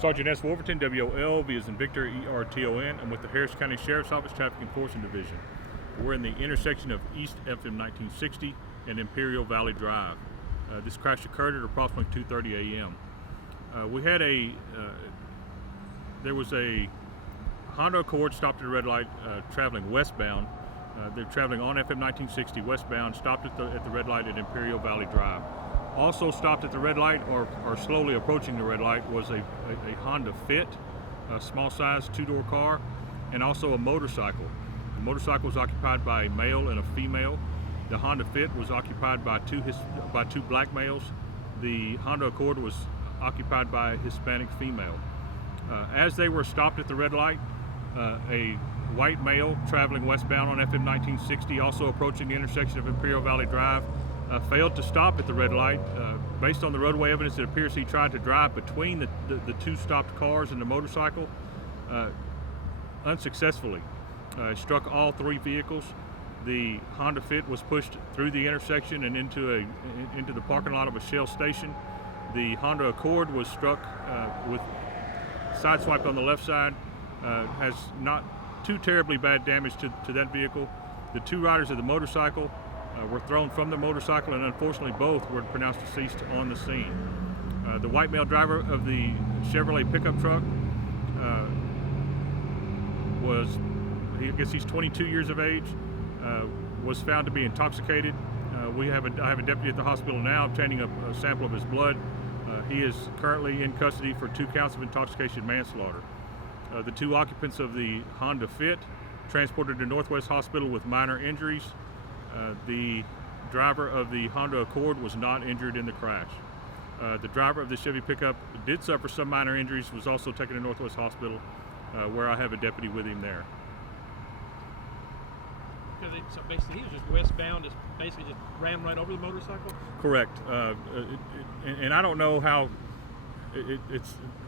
Sergeant S. Wolverton, WOL, V as in Victor, ERTON. I'm with the Harris County Sheriff's Office Traffic Enforcement Division. We're in the intersection of East FM 1960 and Imperial Valley Drive. This crash occurred at approximately 2:30 a.m. There was a Honda Accord stopped at a red light traveling westbound. They're traveling on FM 1960 westbound, stopped at the red light at Imperial Valley Drive. Also stopped at the red light or slowly approaching the red light was a Honda Fit, a small size two-door car, and also a motorcycle. The motorcycle was occupied by a male and a female. The Honda Fit was occupied by two black males. The Honda Accord was occupied by a Hispanic female. As they were stopped at the red light, a white male traveling westbound on FM 1960, also approaching the intersection of Imperial Valley Drive, failed to stop at the red light. Based on the roadway evidence, it appears he tried to drive between the two stopped cars and the motorcycle unsuccessfully. Struck all three vehicles. The Honda Fit was pushed through the intersection and into the parking lot of a Shell station. The Honda Accord was struck with sideswiped on the left side. Has not too terribly bad damage to that vehicle. The two riders of the motorcycle were thrown from the motorcycle, and unfortunately both were pronounced deceased on the scene. The white male driver of the Chevrolet pickup truck he's 22 years of age, was found to be intoxicated. I have a deputy at the hospital now obtaining a sample of his blood. He is currently in custody for 2 counts of intoxication manslaughter. The two occupants of the Honda Fit transported to Northwest Hospital with minor injuries. The driver of the Honda Accord was not injured in the crash. The driver of the Chevy pickup did suffer some minor injuries, was also taken to Northwest Hospital, where I have a deputy with him there. So basically he was just westbound, just basically just rammed right over the motorcycle? Correct. And I don't know how,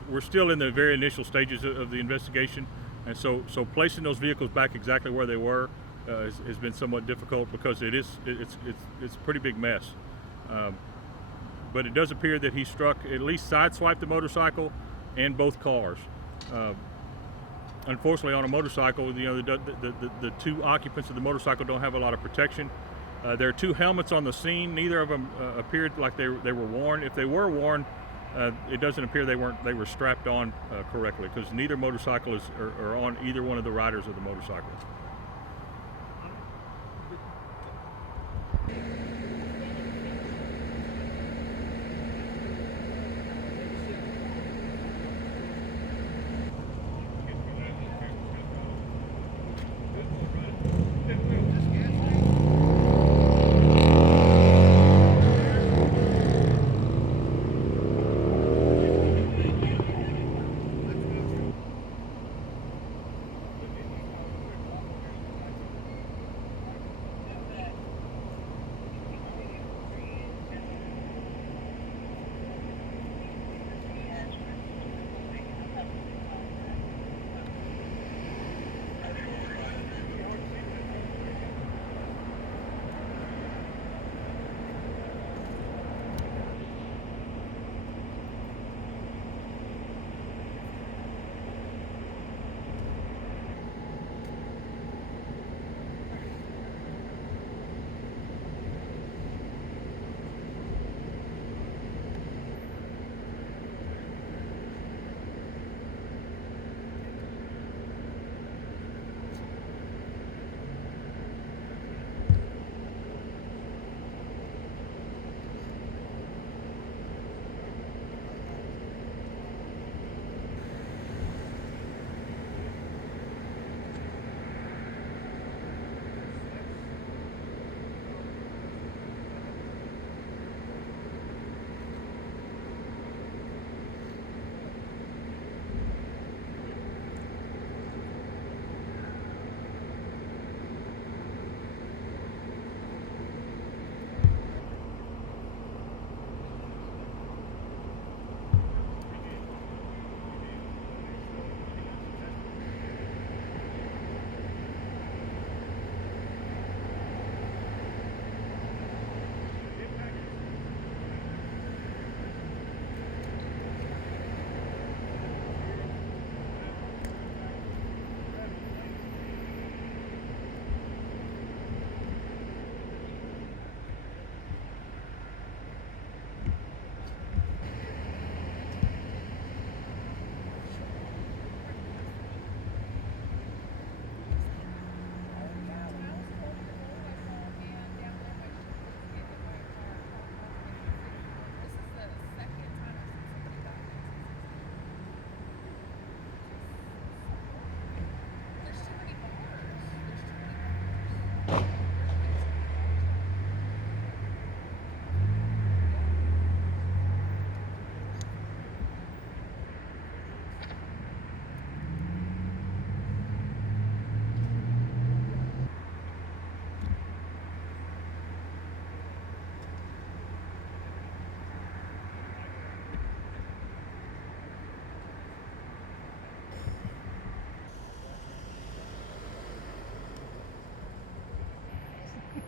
we're still in the very initial stages of the investigation, and so placing those vehicles back exactly where they were has been somewhat difficult, because it's a pretty big mess. But it does appear that he struck, at least sideswiped the motorcycle and both cars. Unfortunately, on a motorcycle, the two occupants of the motorcycle don't have a lot of protection. There are 2 helmets on the scene. Neither of them appeared like they were worn. If they were worn, it doesn't appear they were strapped on correctly, because neither motorcycle are on either one of the riders of the motorcycle.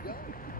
go.